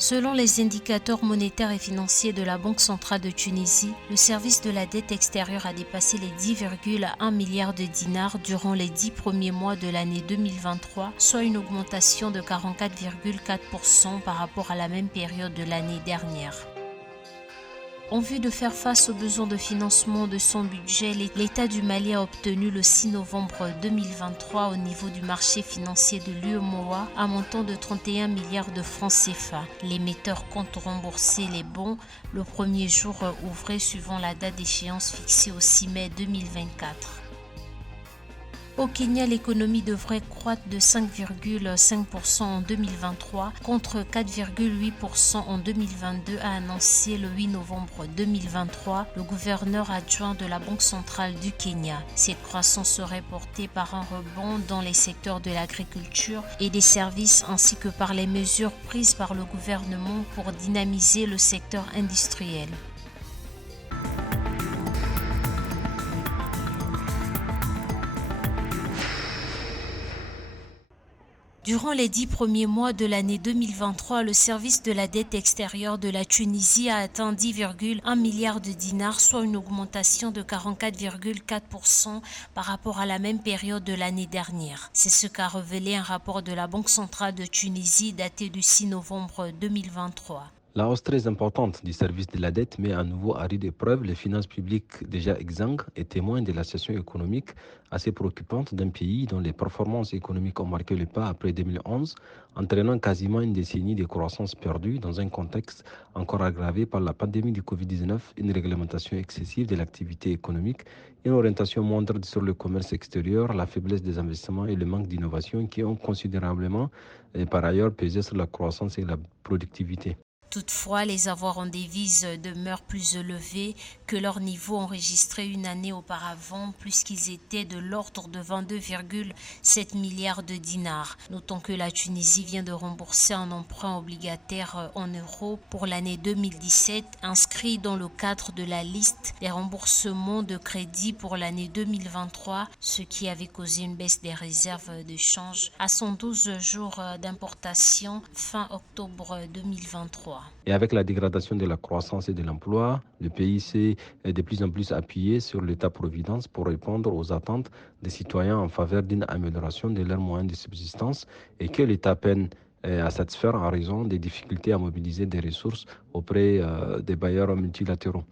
Selon les indicateurs monétaires et financiers de la Banque centrale de Tunisie, le service de la dette extérieure a dépassé les 10,1 milliards de dinars durant les 10 premiers mois de l'année 2023, soit une augmentation de 44,4% par rapport à la même période de l'année dernière. En vue de faire face aux besoins de financement de son budget, l'État du Mali a obtenu le 6 novembre 2023 au niveau du marché financier de l'UEMOA un montant de 31 milliards de francs CFA. L'émetteur compte rembourser les bons le premier jour ouvré suivant la date d'échéance fixée au 6 mai 2024. Au Kenya, l'économie devrait croître de 5,5% en 2023 contre 4,8% en 2022, a annoncé le 8 novembre 2023 le gouverneur adjoint de la Banque centrale du Kenya. Cette croissance serait portée par un rebond dans les secteurs de l'agriculture et des services ainsi que par les mesures prises par le gouvernement pour dynamiser le secteur industriel. Durant les 10 premiers mois de l'année 2023, le service de la dette extérieure de la Tunisie a atteint 10,1 milliards de dinars, soit une augmentation de 44,4% par rapport à la même période de l'année dernière. C'est ce qu'a révélé un rapport de la Banque centrale de Tunisie daté du 6 novembre 2023. La hausse très importante du service de la dette met à nouveau à rude épreuve les finances publiques déjà exsangues et témoignent de la situation économique assez préoccupante d'un pays dont les performances économiques ont marqué le pas après 2011, entraînant quasiment une décennie de croissance perdue dans un contexte encore aggravé par la pandémie du Covid-19, une réglementation excessive de l'activité économique, une orientation moindre sur le commerce extérieur, la faiblesse des investissements et le manque d'innovation qui ont considérablement et par ailleurs pesé sur la croissance et la productivité. Toutefois, les avoirs en devises demeurent plus élevés que leur niveau enregistré une année auparavant, puisqu'ils étaient de l'ordre de 22,7 milliards de dinars. Notons que la Tunisie vient de rembourser un emprunt obligataire en euros pour l'année 2017, inscrit dans le cadre de la liste des remboursements de crédit pour l'année 2023, ce qui avait causé une baisse des réserves de change à 112 jours d'importation fin octobre 2023. Et avec la dégradation de la croissance et de l'emploi, le pays s'est de plus en plus appuyé sur l'État-providence pour répondre aux attentes des citoyens en faveur d'une amélioration de leurs moyens de subsistance et que l'État peine à satisfaire en raison des difficultés à mobiliser des ressources auprès des bailleurs multilatéraux.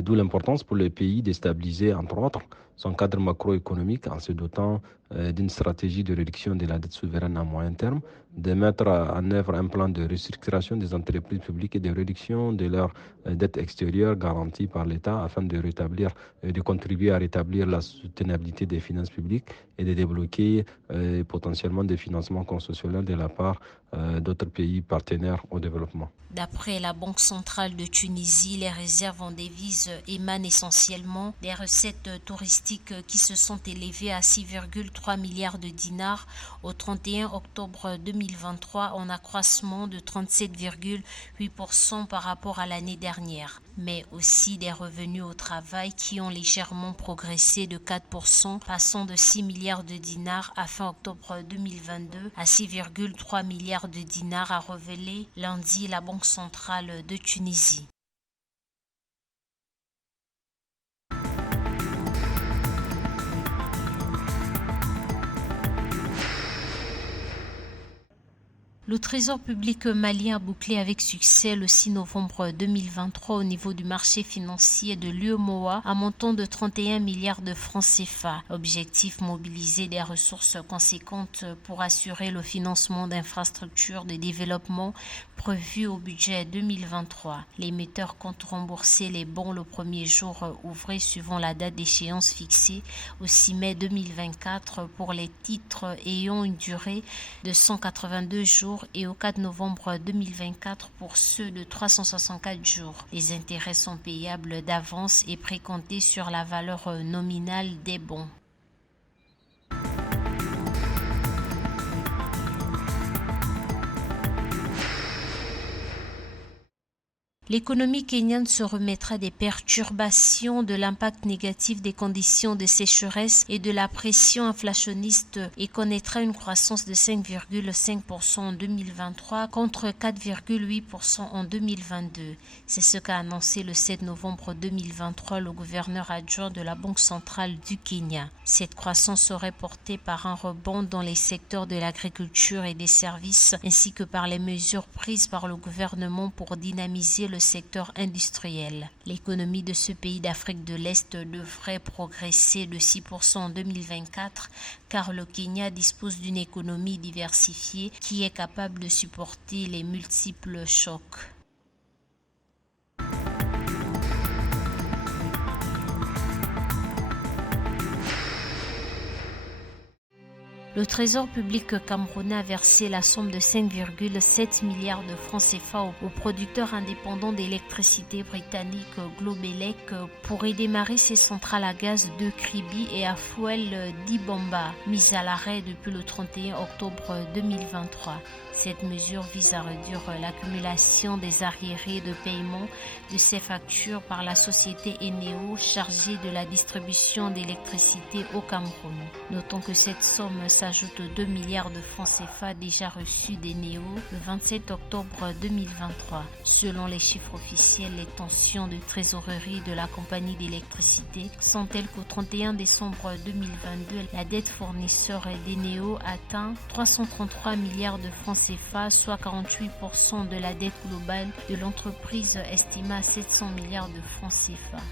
D'où l'importance pour le pays de stabiliser, entre autres, son cadre macroéconomique en se dotant d'une stratégie de réduction de la dette souveraine à moyen terme, de mettre en œuvre un plan de restructuration des entreprises publiques et de réduction de leur dette extérieure garantie par l'État afin de contribuer à rétablir la soutenabilité des finances publiques et de débloquer potentiellement des financements concessionnels de la part d'autres pays partenaires au développement. D'après la Banque centrale de Tunisie, les réserves en devises émanent essentiellement des recettes touristiques qui se sont élevées à 6,3 milliards de dinars au 31 octobre 2023 en accroissement de 37,8% par rapport à l'année dernière, mais aussi des revenus au travail qui ont légèrement progressé de 4%, passant de 6 milliards de dinars à fin octobre 2022 à 6,3 milliards de dinars, a révélé lundi la Banque centrale de Tunisie. Le Trésor public malien a bouclé avec succès le 6 novembre 2023 au niveau du marché financier de l'UEMOA un montant de 31 milliards de francs CFA. Objectif, mobiliser des ressources conséquentes pour assurer le financement d'infrastructures de développement prévues au budget 2023. L'émetteur compte rembourser les bons le premier jour ouvré suivant la date d'échéance fixée au 6 mai 2024 pour les titres ayant une durée de 182 jours et au 4 novembre 2024 pour ceux de 364 jours. Les intérêts sont payables d'avance et précomptés sur la valeur nominale des bons. L'économie kenyane se remettra des perturbations, de l'impact négatif des conditions de sécheresse et de la pression inflationniste et connaîtra une croissance de 5,5% en 2023 contre 4,8% en 2022. C'est ce qu'a annoncé le 7 novembre 2023 le gouverneur adjoint de la Banque centrale du Kenya. Cette croissance serait portée par un rebond dans les secteurs de l'agriculture et des services ainsi que par les mesures prises par le gouvernement pour dynamiser le secteur industriel. L'économie de ce pays d'Afrique de l'Est devrait progresser de 6% en 2024 car le Kenya dispose d'une économie diversifiée qui est capable de supporter les multiples chocs. Le Trésor public camerounais a versé la somme de 5,7 milliards de francs CFA au producteur indépendant d'électricité britannique Globelec pour redémarrer ses centrales à gaz de Kribi et à Fouel d'Ibamba, mises à l'arrêt depuis le 31 octobre 2023. Cette mesure vise à réduire l'accumulation des arriérés de paiement de ces factures par la société Eneo chargée de la distribution d'électricité au Cameroun. Notons que cette somme s'ajoute aux 2 milliards de francs CFA déjà reçus d'Eneo le 27 octobre 2023. Selon les chiffres officiels, les tensions de trésorerie de la compagnie d'électricité sont telles qu'au 31 décembre 2022, la dette fournisseur d'Eneo atteint 333 milliards de francs CFA, soit 48% de la dette globale de l'entreprise estimée à 700 milliards de francs CFA.